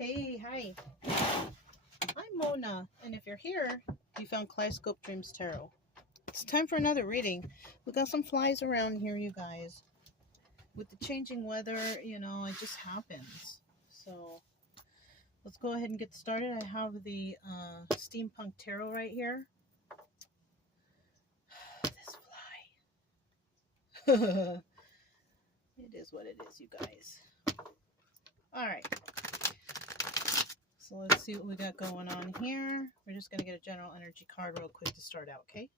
Hey, hi. I'm Mona, and if you're here, you found Kaleidoscope Dreams Tarot. It's time for another reading. We got some flies around here, you guys. With the changing weather, it just happens. So let's go ahead and get started. I have the Steampunk Tarot right here. This fly. It is what it is, you guys. All right. So let's see what we got going on here. We're just going to get a general energy card real quick to start out, okay?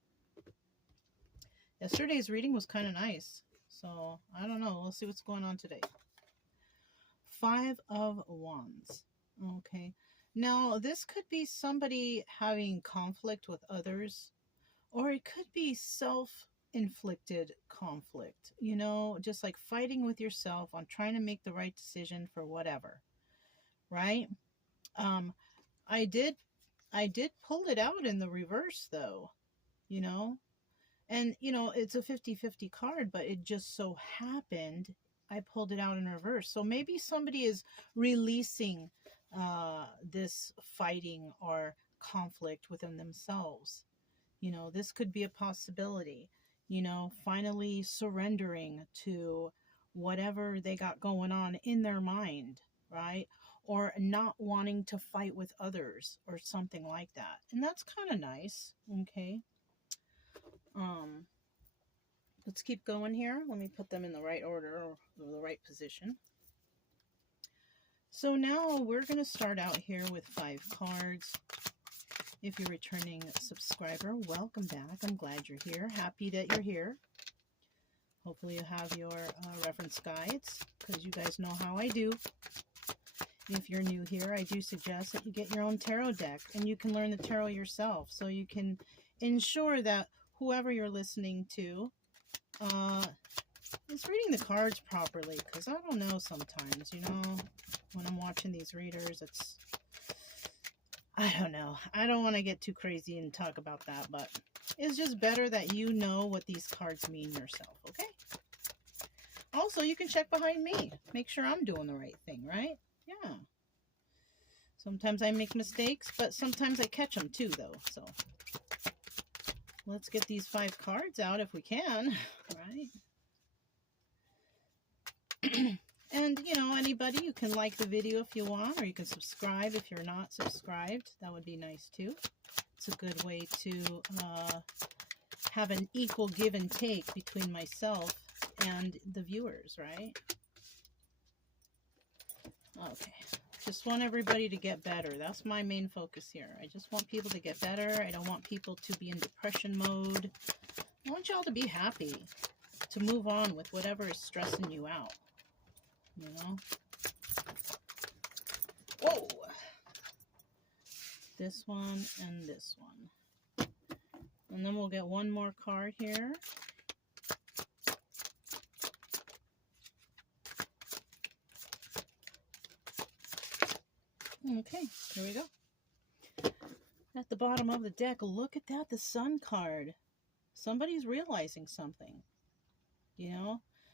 Yesterday's reading was kind of nice. So, I don't know. We'll see what's going on today. 5 of Wands. Okay. Now, this could be somebody having conflict with others. Or it could be self-inflicted conflict. Just like fighting with yourself on trying to make the right decision for whatever. Right? I did pull it out in the reverse though, and it's a 50-50 card, but it just so happened I pulled it out in reverse. So maybe somebody is releasing this fighting or conflict within themselves. This could be a possibility, finally surrendering to whatever they got going on in their mind, right? Or not wanting to fight with others or something like that. And that's kind of nice. Okay. Let's keep going here. Let me put them in the right order or the right position. So now we're going to start out here with 5 cards. If you're a returning subscriber, welcome back. I'm glad you're here. Happy that you're here. Hopefully you have your reference guides, because you guys know how I do. If you're new here, I do suggest that you get your own tarot deck and you can learn the tarot yourself, so you can ensure that whoever you're listening to is reading the cards properly, because I don't know sometimes, when I'm watching these readers, I don't know. I don't want to get too crazy and talk about that, but it's just better that you know what these cards mean yourself, okay? Also, you can check behind me. Make sure I'm doing the right thing, right? Yeah. Sometimes I make mistakes, but sometimes I catch them too, though. So let's get these 5 cards out if we can, right? And, anybody, you can like the video if you want, or you can subscribe if you're not subscribed. That would be nice too. It's a good way to have an equal give and take between myself and the viewers, right? Okay. Just want everybody to get better. That's my main focus here. I just want people to get better. I don't want people to be in depression mode. I want y'all to be happy, to move on with whatever is stressing you out. Whoa! This one and this one. And then we'll get one more card here. Okay, here we go. At the bottom of the deck, look at that, the Sun card. Somebody's realizing something.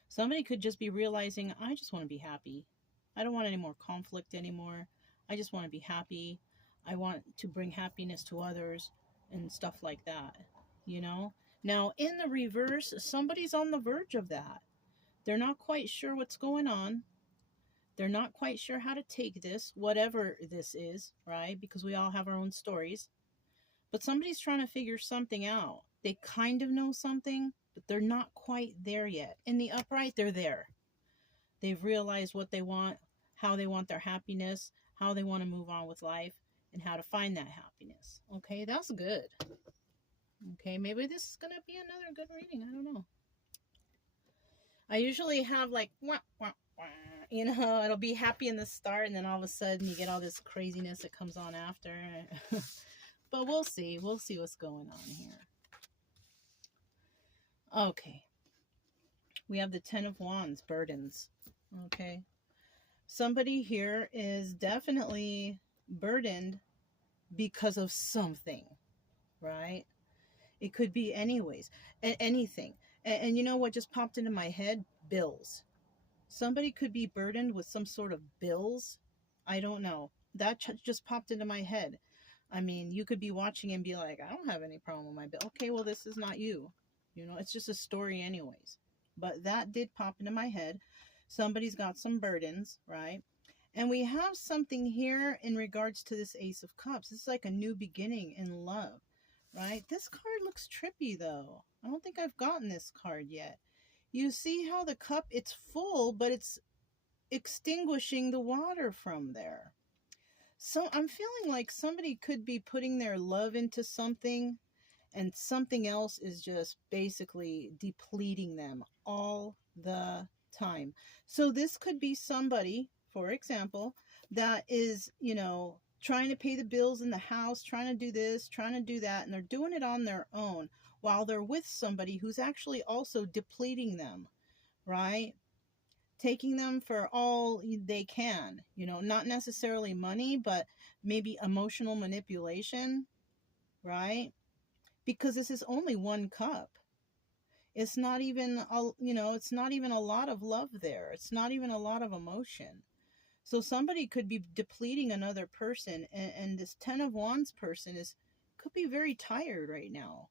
Somebody could just be realizing, I just want to be happy. I don't want any more conflict anymore. I just want to be happy. I want to bring happiness to others and stuff like that, Now, in the reverse, somebody's on the verge of that. They're not quite sure what's going on. They're not quite sure how to take this, whatever this is, right? Because we all have our own stories. But somebody's trying to figure something out. They kind of know something, but they're not quite there yet. In the upright, they're there. They've realized what they want, how they want their happiness, how they want to move on with life, and how to find that happiness. Okay, that's good. Okay, maybe this is going to be another good reading. I don't know. I usually have like, wah, wah, wah, it'll be happy in the start, and then all of a sudden you get all this craziness that comes on after. But we'll see. We'll see what's going on here. Okay. We have the 10 of Wands, burdens. Okay. Somebody here is definitely burdened because of something, right? It could be anyways, anything. And you know what just popped into my head? Bills. Somebody could be burdened with some sort of bills, I don't know. That just popped into my head. I mean, you could be watching and be like, I don't have any problem with my bill. Okay, well, this is not you. You know, it's just a story, anyways. But that did pop into my head. Somebody's got some burdens, right? And we have something here in regards to this Ace of Cups. This is like a new beginning in love, right? This card looks trippy, though. I don't think I've gotten this card yet. You see how the cup, it's full, but it's extinguishing the water from there. So I'm feeling like somebody could be putting their love into something, and something else is just basically depleting them all the time. So this could be somebody, for example, that is, you know, trying to pay the bills in the house, trying to do this, trying to do that, and they're doing it on their own while they're with somebody who's actually also depleting them, right? Taking them for all they can, you know, not necessarily money, but maybe emotional manipulation, right? Because this is only one cup. It's not even, you know, it's not even a lot of love there. It's not even a lot of emotion. So somebody could be depleting another person, and this Ten of Wands person could be very tired right now.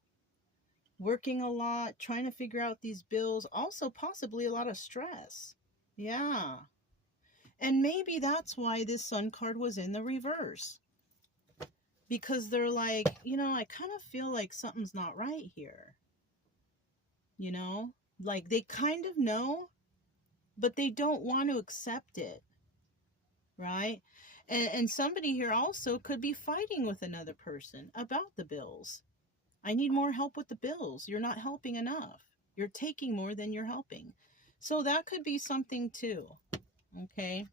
Working a lot, trying to figure out these bills, also possibly a lot of stress. Yeah. And maybe that's why this Sun card was in the reverse. Because they're like, you know, I kind of feel like something's not right here. You know? Like they kind of know, but they don't want to accept it. Right? And somebody here also could be fighting with another person about the bills. I need more help with the bills. You're not helping enough. You're taking more than you're helping. So that could be something too. Okay?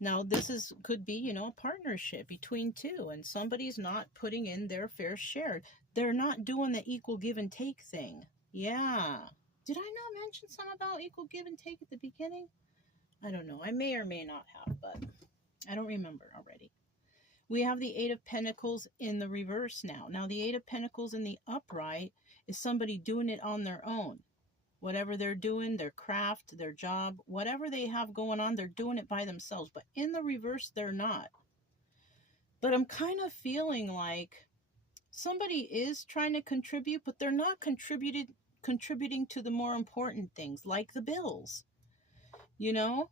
Now, this could be, you know, a partnership between two, and somebody's not putting in their fair share. They're not doing the equal give and take thing. Yeah. Did I not mention something about equal give and take at the beginning? I don't know. I may or may not have, but I don't remember already. We have the Eight of Pentacles in the reverse now. Now, the Eight of Pentacles in the upright is somebody doing it on their own. Whatever they're doing, their craft, their job, whatever they have going on, they're doing it by themselves. But in the reverse, they're not. But I'm kind of feeling like somebody is trying to contribute, but they're not contributing to the more important things, like the bills. You know,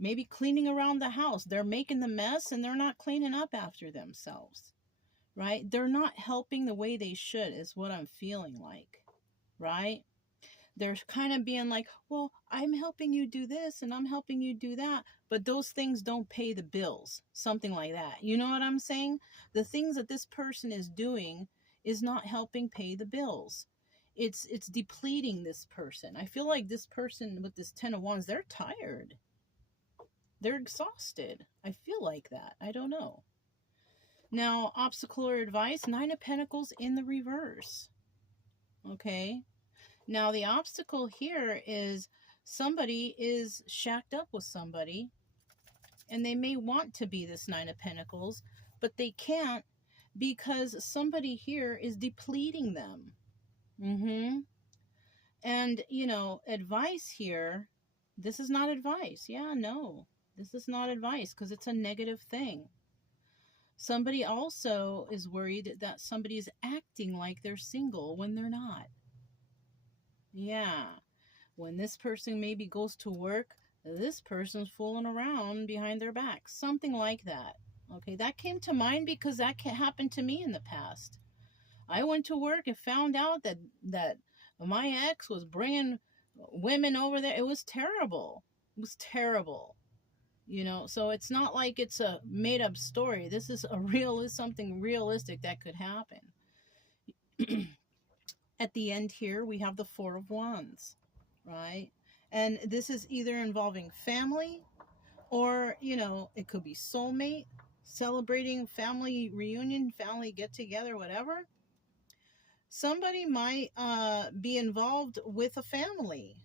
maybe cleaning around the house. They're making the mess and they're not cleaning up after themselves, right? They're not helping the way they should, is what I'm feeling like, right? They're kind of being like, well, I'm helping you do this and I'm helping you do that, but those things don't pay the bills. Something like that. You know what I'm saying? The things that this person is doing is not helping pay the bills. It's depleting this person. I feel like this person with this Ten of Wands, they're tired. They're exhausted. I feel like that. I don't know. Now, obstacle or advice, Nine of Pentacles in the reverse. Okay. Now, the obstacle here is somebody is shacked up with somebody, and they may want to be this Nine of Pentacles, but they can't because somebody here is depleting them. And, you know, advice here, this is not advice. Yeah, no, this is not advice because it's a negative thing. Somebody also is worried that somebody is acting like they're single when they're not. Yeah. When this person maybe goes to work, this person's fooling around behind their back. Something like that. Okay, that came to mind because that happened to me in the past. I went to work and found out that my ex was bringing women over there. It was terrible. It was terrible. You know, so it's not like it's a made-up story. This is something realistic that could happen. At the end here, we have the Four of Wands, right? And this is either involving family or, you know, it could be soulmate, celebrating family reunion, family get-together, whatever. Somebody might be involved with a family.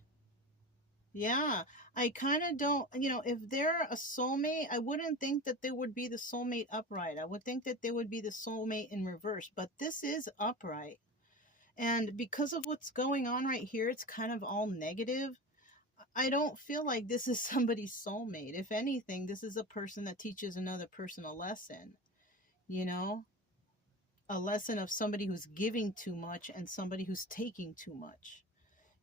Yeah, I kind of don't, you know, if they're a soulmate, I wouldn't think that they would be the soulmate upright. I would think that they would be the soulmate in reverse, but this is upright. And because of what's going on right here, it's kind of all negative. I don't feel like this is somebody's soulmate. If anything, this is a person that teaches another person a lesson, you know, a lesson of somebody who's giving too much and somebody who's taking too much,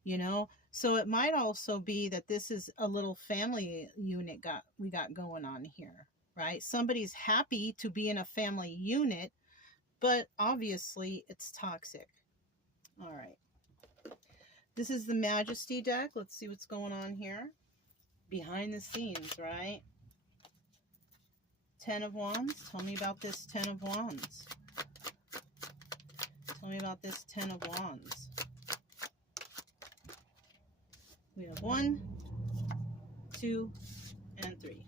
you know. So it might also be that this is a little family unit we got going on here, right? Somebody's happy to be in a family unit, but obviously it's toxic. All right. This is the Majesty deck. Let's see what's going on here. Behind the scenes, right? 10 of Wands. Tell me about this 10 of Wands. Tell me about this 10 of Wands. We have 1, 2, and 3.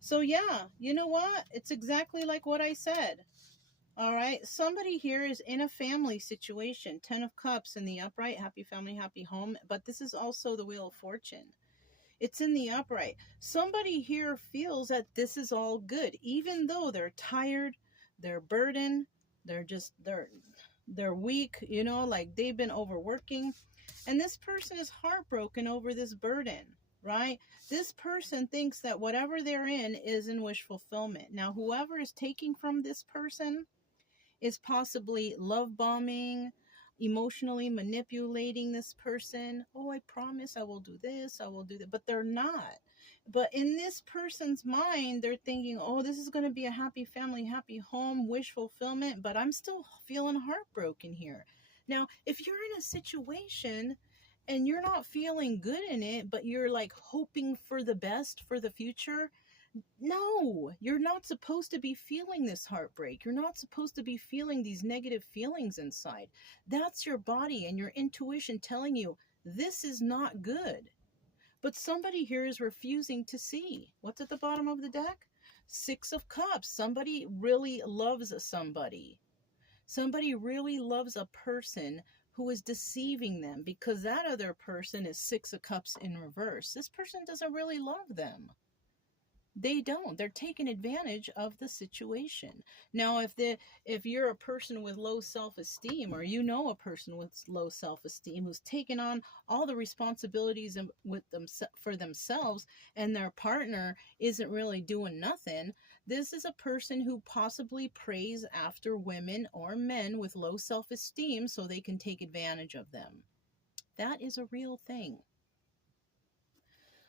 So yeah, you know what? It's exactly like what I said. All right, somebody here is in a family situation. 10 of Cups in the upright, happy family, happy home. But this is also the Wheel of Fortune. It's in the upright. Somebody here feels that this is all good, even though they're tired, they're burdened, they're weak, you know, like they've been overworking. And this person is heartbroken over this burden, right? This person thinks that whatever they're in wish fulfillment. Now, whoever is taking from this person is possibly love bombing, emotionally manipulating this person. Oh, I promise I will do this, I will do that. But they're not. But in this person's mind, they're thinking, oh, this is going to be a happy family, happy home, wish fulfillment. But I'm still feeling heartbroken here. Now, if you're in a situation and you're not feeling good in it, but you're like hoping for the best for the future, no, you're not supposed to be feeling this heartbreak. You're not supposed to be feeling these negative feelings inside. That's your body and your intuition telling you this is not good. But somebody here is refusing to see. What's at the bottom of the deck? 6 of Cups. Somebody really loves somebody. Somebody really loves a person who is deceiving them because that other person is 6 of Cups in reverse. This person doesn't really love them. They don't. They're taking advantage of the situation. Now, if you're a person with low self-esteem, or you know a person with low self-esteem who's taken on all the responsibilities with them for themselves, and their partner isn't really doing nothing, this is a person who possibly prays after women or men with low self-esteem so they can take advantage of them. That is a real thing.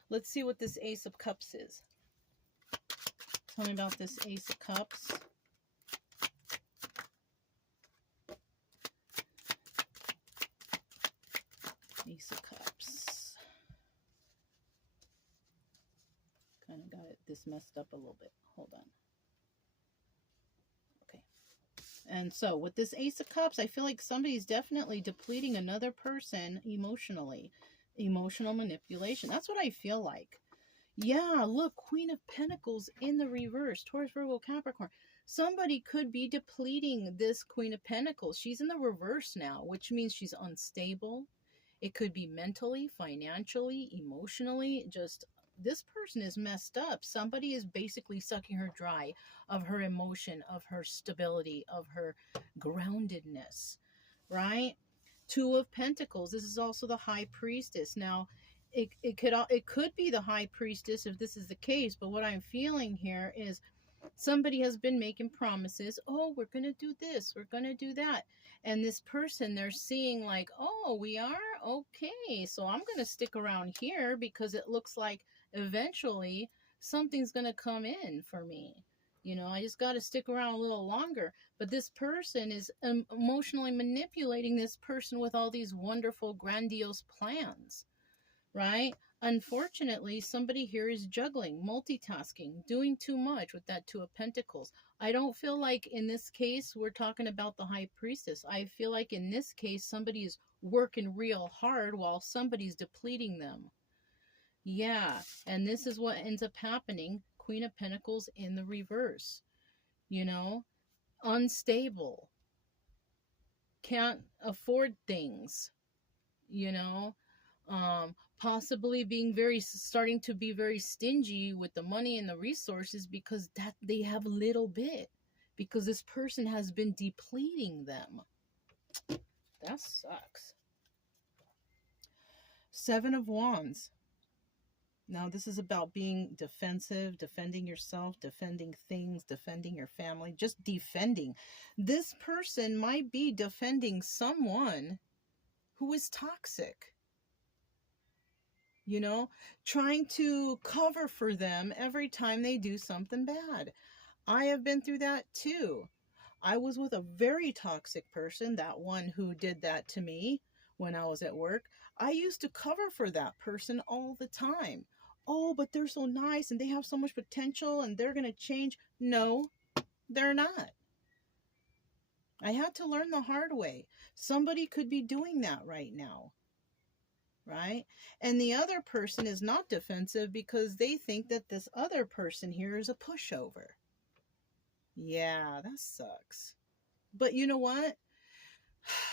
Let's see what this Ace of Cups is. Tell me about this Ace of Cups. Ace of Cups. Kind of got this messed up a little bit. Hold on. Okay. And so with this Ace of Cups, I feel like somebody's definitely depleting another person emotionally. Emotional manipulation. That's what I feel like. Yeah, look, Queen of Pentacles in the reverse. Taurus, Virgo, Capricorn. Somebody could be depleting this Queen of Pentacles. She's in the reverse now, which means she's unstable. It could be mentally, financially, emotionally. Just, this person is messed up. Somebody is basically sucking her dry of her emotion, of her stability, of her groundedness, right? 2 of Pentacles. This is also the High Priestess. Now, it could be the High Priestess if this is the case, but what I'm feeling here is somebody has been making promises. Oh, we're going to do this, we're going to do that. And this person, they're seeing like, oh, we are? Okay, so I'm going to stick around here because it looks like eventually something's going to come in for me. You know, I just got to stick around a little longer. But this person is emotionally manipulating this person with all these wonderful, grandiose plans. Right? Unfortunately, somebody here is juggling, multitasking, doing too much with that 2 of Pentacles. I don't feel like in this case we're talking about the High Priestess. I feel like in this case somebody is working real hard while somebody's depleting them. Yeah, and this is what ends up happening. Queen of Pentacles in the reverse. You know, unstable. Can't afford things. You know, possibly starting to be very stingy with the money and the resources because that they have a little bit, because this person has been depleting them. That sucks. Seven of Wands. Now, this is about being defensive, defending yourself, defending things, defending your family, just defending. This person might be defending someone who is toxic, you know, trying to cover for them every time they do something bad. I have been through that too. I was with a very toxic person, that one who did that to me when I was at work. I used to cover for that person all the time. Oh, but they're so nice and they have so much potential and they're going to change. No, they're not. I had to learn the hard way. Somebody could be doing that right now, right? And the other person is not defensive because they think that this other person here is a pushover. Yeah, that sucks. But you know what?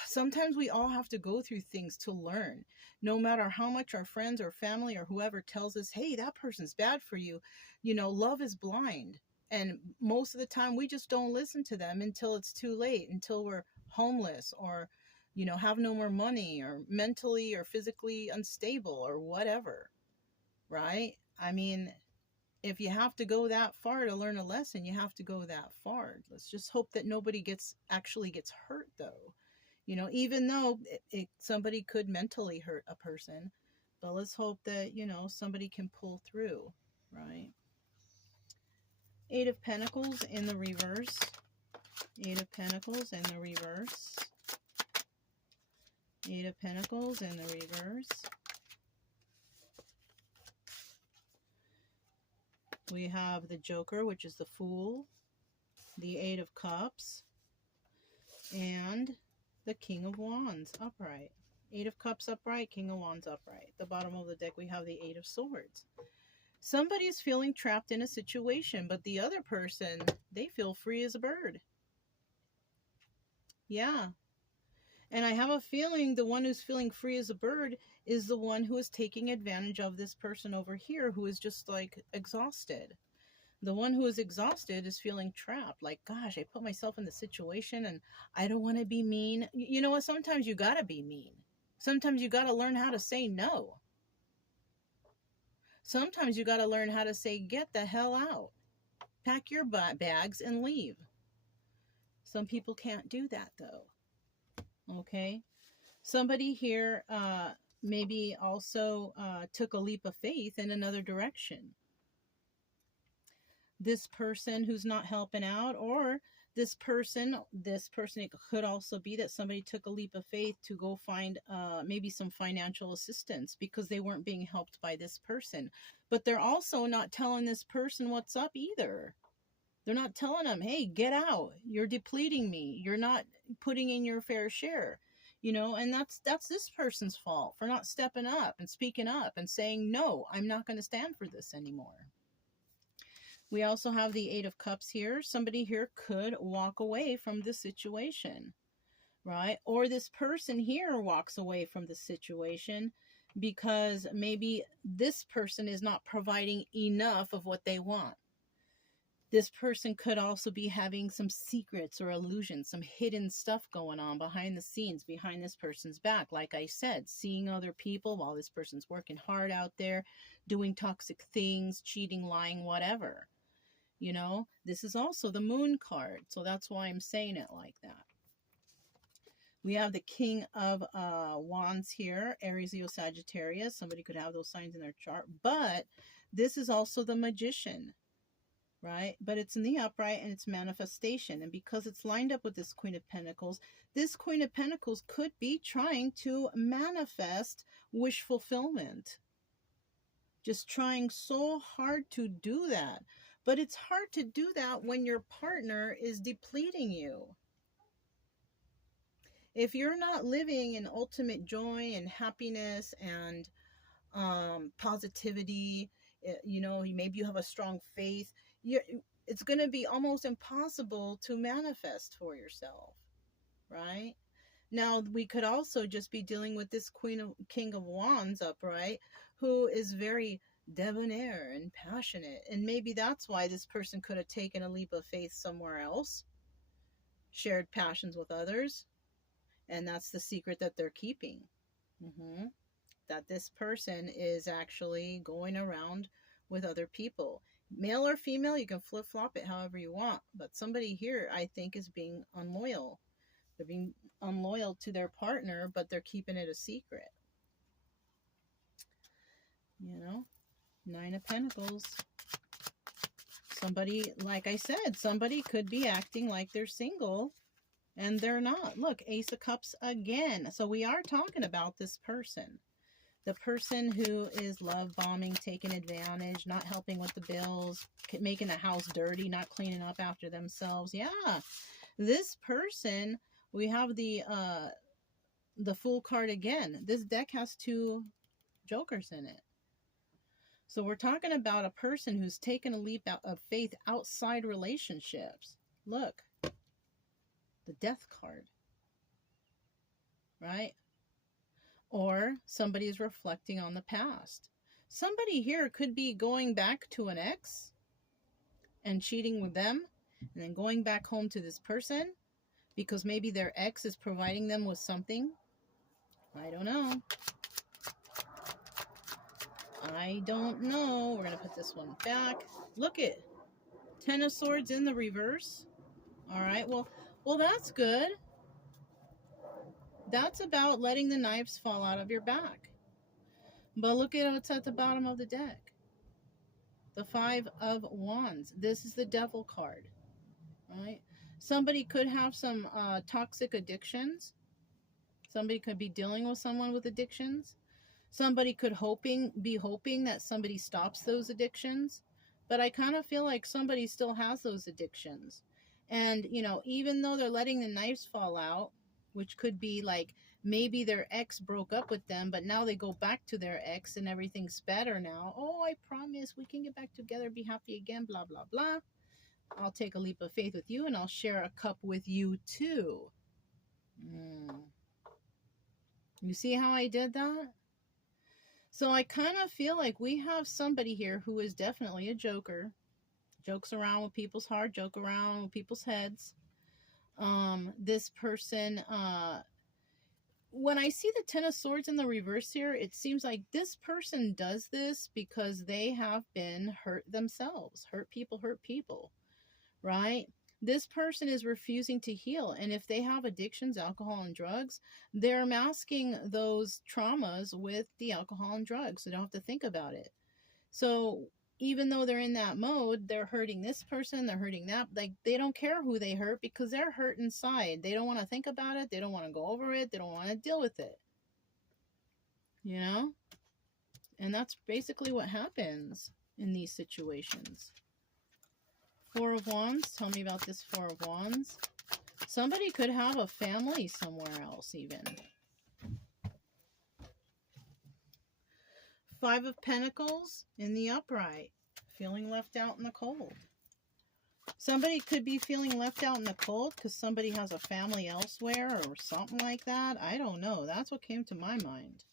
Sometimes we all have to go through things to learn. No matter how much our friends or family or whoever tells us, hey, that person's bad for you, you know, love is blind. And most of the time we just don't listen to them until it's too late, until we're homeless or, you know, have no more money or mentally or physically unstable or whatever, right? I mean, if you have to go that far to learn a lesson, you have to go that far. Let's just hope that nobody actually gets hurt, though. You know, even though somebody could mentally hurt a person, but let's hope that, you know, somebody can pull through, right? Eight of Pentacles in the reverse. Eight of Pentacles in the reverse. Eight of Pentacles in the reverse. We have the Joker, which is the Fool, the Eight of Cups, and the King of Wands upright. Eight of Cups upright, King of Wands upright. The bottom of the deck, we have the Eight of Swords. Somebody's feeling trapped in a situation, but the other person, they feel free as a bird. Yeah. And I have a feeling the one who's feeling free as a bird is the one who is taking advantage of this person over here who is just like exhausted. The one who is exhausted is feeling trapped. Like, gosh, I put myself in the situation and I don't want to be mean. You know what? Sometimes you got to be mean. Sometimes you got to learn how to say no. Sometimes you got to learn how to say, get the hell out. Pack your bags and leave. Some people can't do that, though. Okay? Somebody here maybe also took a leap of faith in another direction. This person who's not helping out, or this person, it could also be that somebody took a leap of faith to go find maybe some financial assistance because they weren't being helped by this person. But they're also not telling this person what's up either. They're not telling them, hey, get out. You're depleting me. You're not putting in your fair share. You know, and that's this person's fault for not stepping up and speaking up and saying, no, I'm not going to stand for this anymore. We also have the Eight of Cups here. Somebody here could walk away from the situation, right? Or this person here walks away from the situation because maybe this person is not providing enough of what they want. This person could also be having some secrets or illusions, some hidden stuff going on behind the scenes, behind this person's back. Like I said, seeing other people while this person's working hard out there, doing toxic things, cheating, lying, whatever. You know, this is also the Moon card. So that's why I'm saying it like that. We have the King of Wands here, Aries, Leo, Sagittarius. Somebody could have those signs in their chart. But this is also the Magician, right? But it's in the upright and it's manifestation. And because it's lined up with this Queen of Pentacles, this Queen of Pentacles could be trying to manifest wish fulfillment. Just trying so hard to do that. But it's hard to do that when your partner is depleting you. If you're not living in ultimate joy and happiness and positivity, you know, maybe you have a strong faith, it's going to be almost impossible to manifest for yourself, right? Now, we could also just be dealing with this King of Wands upright, who is very debonair and passionate. And maybe that's why this person could have taken a leap of faith somewhere else, shared passions with others, and that's the secret that they're keeping. that this person is actually going around with other people. Male or female, you can flip-flop it however you want. But somebody here, I think, is being unloyal. They're being unloyal to their partner, but they're keeping it a secret. You know? Nine of Pentacles. Somebody, like I said, somebody could be acting like they're single and they're not. Look, Ace of Cups again. So we are talking about this person. The person who is love bombing, taking advantage, not helping with the bills, making the house dirty, not cleaning up after themselves. Yeah, this person, we have the Fool card again. This deck has two jokers in it. So we're talking about a person who's taken a leap of faith outside relationships. Look, the Death card, right? Or somebody's reflecting on the past. Somebody here could be going back to an ex and cheating with them and then going back home to this person because maybe their ex is providing them with something. I don't know. I don't know. We're going to put this one back. Look at Ten of Swords in the reverse. All right. Well, that's good. That's about letting the knives fall out of your back. But look at what's at the bottom of the deck. The Five of Wands. This is the Devil card. Right? Somebody could have some toxic addictions. Somebody could be dealing with someone with addictions. Somebody could be hoping that somebody stops those addictions. But I kind of feel like somebody still has those addictions. And, you know, even though they're letting the knives fall out, which could be like maybe their ex broke up with them, but now they go back to their ex and everything's better now. Oh, I promise we can get back together, be happy again, blah, blah, blah. I'll take a leap of faith with you and I'll share a cup with you too. You see how I did that? So I kind of feel like we have somebody here who is definitely a joker. Jokes around with people's heart, joke around with people's heads. This person, when I see the Ten of Swords in the reverse here, it seems like this person does this because they have been hurt themselves. Hurt people, right? This person is refusing to heal. And if they have addictions, alcohol and drugs, they're masking those traumas with the alcohol and drugs. So they don't have to think about it. So even though they're in that mode, they're hurting this person, they're hurting that. Like, they don't care who they hurt because they're hurt inside. They don't want to think about it. They don't want to go over it. They don't want to deal with it. You know? And that's basically what happens in these situations. Four of Wands. Tell me about this Four of Wands. Somebody could have a family somewhere else even. Five of Pentacles in the upright. Feeling left out in the cold. Somebody could be feeling left out in the cold because somebody has a family elsewhere or something like that. I don't know. That's what came to my mind.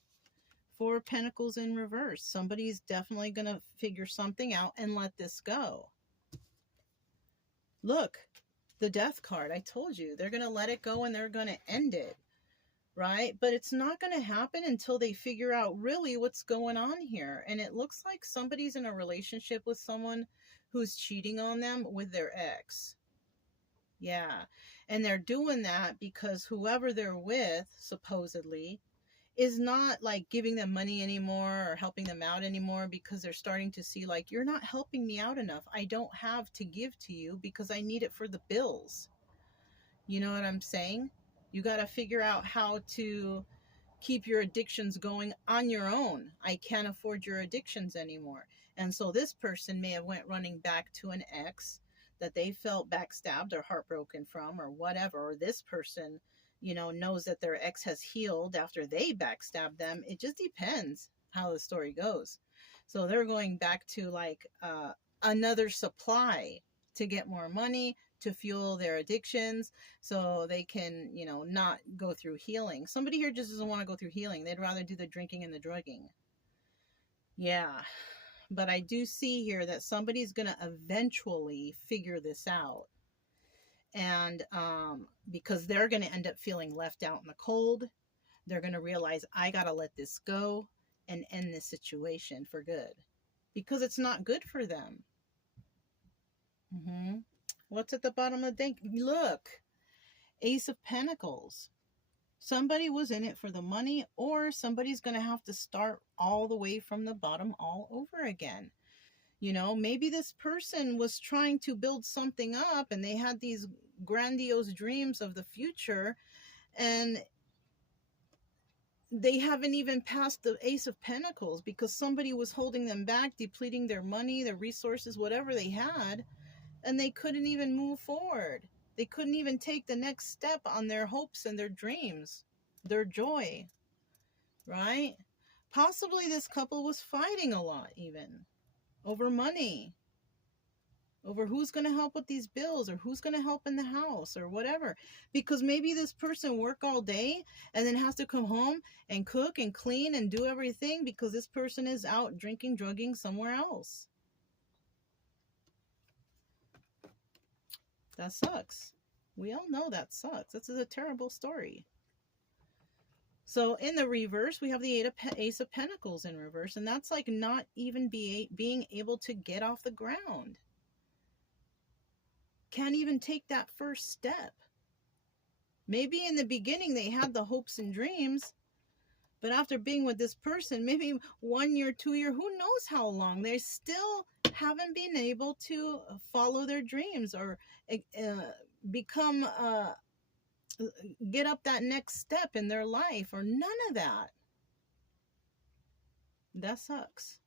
Four of Pentacles in reverse. Somebody's definitely going to figure something out and let this go. Look, the Death card. I told you. They're going to let it go and they're going to end it. Right? But it's not going to happen until they figure out really what's going on here. And it looks like somebody's in a relationship with someone who's cheating on them with their ex. Yeah. And they're doing that because whoever they're with, supposedly, is not like giving them money anymore or helping them out anymore because they're starting to see like, you're not helping me out enough. I don't have to give to you because I need it for the bills. You know what I'm saying? You got to figure out how to keep your addictions going on your own. I can't afford your addictions anymore. And so this person may have went running back to an ex that they felt backstabbed or heartbroken from or whatever. Or this person, you know, knows that their ex has healed after they backstabbed them. It just depends how the story goes. So they're going back to like another supply to get more money, to fuel their addictions so they can, you know, not go through healing. Somebody here just doesn't want to go through healing. They'd rather do the drinking and the drugging. Yeah. But I do see here that somebody's going to eventually figure this out. And because they're going to end up feeling left out in the cold. They're going to realize, I got to let this go. and end this situation for good, because it's not good for them. What's at the bottom of the deck? Look, Ace of Pentacles. Somebody was in it for the money, or somebody's going to have to start all the way from the bottom all over again. You know, maybe this person was trying to build something up and they had these grandiose dreams of the future, and they haven't even passed the Ace of Pentacles because somebody was holding them back, depleting their money, their resources, whatever they had, and they couldn't even move forward. They couldn't even take the next step on their hopes and their dreams, their joy, right? Possibly this couple was fighting a lot even over money, over who's going to help with these bills, or who's going to help in the house, or whatever. Because maybe this person work all day and then has to come home and cook and clean and do everything because this person is out drinking, drugging somewhere else. That sucks. We all know that sucks. This is a terrible story. So in the reverse, we have the Ace of Pentacles in reverse, and that's like not even being able to get off the ground. Can't even take that first step. Maybe in the beginning they had the hopes and dreams, but after being with this person, maybe 1 year, 2 year, who knows how long, they still haven't been able to follow their dreams or become get up that next step in their life, or none of that. That sucks.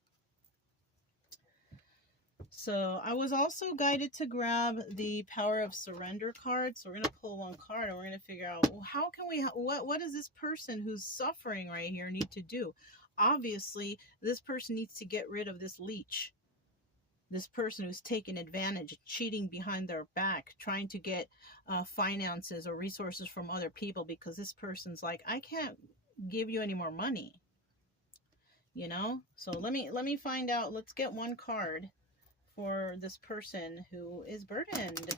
So I was also guided to grab the Power of Surrender card. So we're going to pull one card and we're going to figure out, well, how can we, what does this person who's suffering right here need to do? Obviously, this person needs to get rid of this leech. This person who's taking advantage, cheating behind their back, trying to get finances or resources from other people, because this person's like, I can't give you any more money. You know? So let me find out. Let's get one card for this person who is burdened.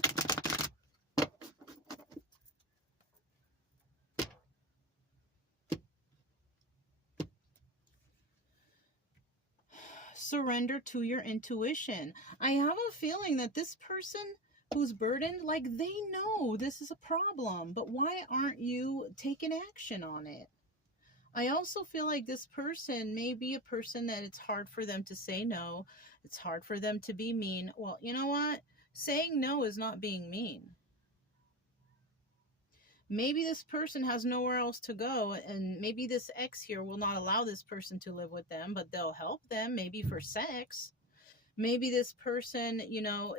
Surrender to your intuition. I have a feeling that this person who's burdened, like, they know this is a problem, but why aren't you taking action on it? I also feel like this person may be a person that it's hard for them to say no. It's hard for them to be mean. Well, you know what? Saying no is not being mean. Maybe this person has nowhere else to go, and maybe this ex here will not allow this person to live with them, but they'll help them, maybe for sex. Maybe this person, you know,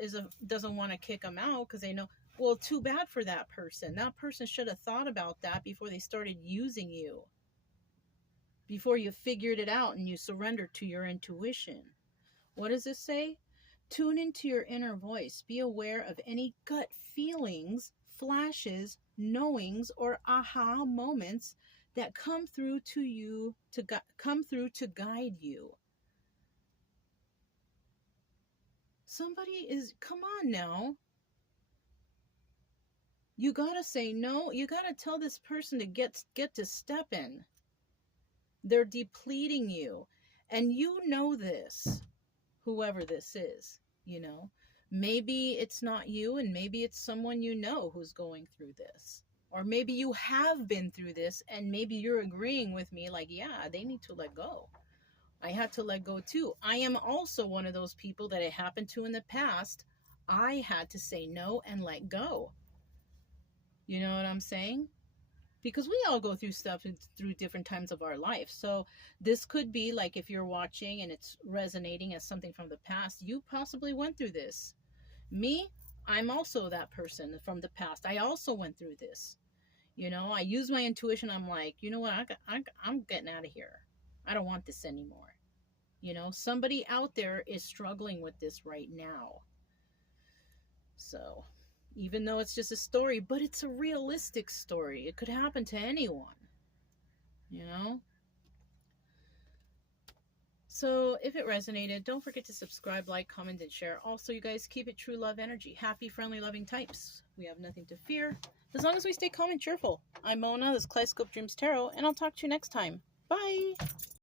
doesn't want to kick them out because they know, well, too bad for that person. That person should have thought about that before they started using you. Before you figured it out and you surrendered to your intuition. What does this say? Tune into your inner voice. Be aware of any gut feelings, flashes, knowings, or aha moments that come through to you to guide you. Somebody is, come on now. You gotta say no. You gotta tell this person to get to step in. They're depleting you, and you know this, whoever this is, you know. Maybe it's not you, and maybe it's someone you know who's going through this. Or maybe you have been through this, and maybe you're agreeing with me, like, yeah, they need to let go. I had to let go too. I am also one of those people that it happened to in the past. I had to say no and let go. You know what I'm saying? Because we all go through stuff through different times of our life. So this could be like, if you're watching and it's resonating as something from the past, you possibly went through this. Me, I'm also that person from the past. I also went through this. You know, I use my intuition. I'm like, you know what? I'm getting out of here. I don't want this anymore. You know, somebody out there is struggling with this right now. So, even though it's just a story, but it's a realistic story. It could happen to anyone, you know? So if it resonated, don't forget to subscribe, like, comment, and share. Also, you guys, keep it true love energy. Happy, friendly, loving types. We have nothing to fear as long as we stay calm and cheerful. I'm Mona, this is Kaleidoscope Dreams Tarot, and I'll talk to you next time. Bye!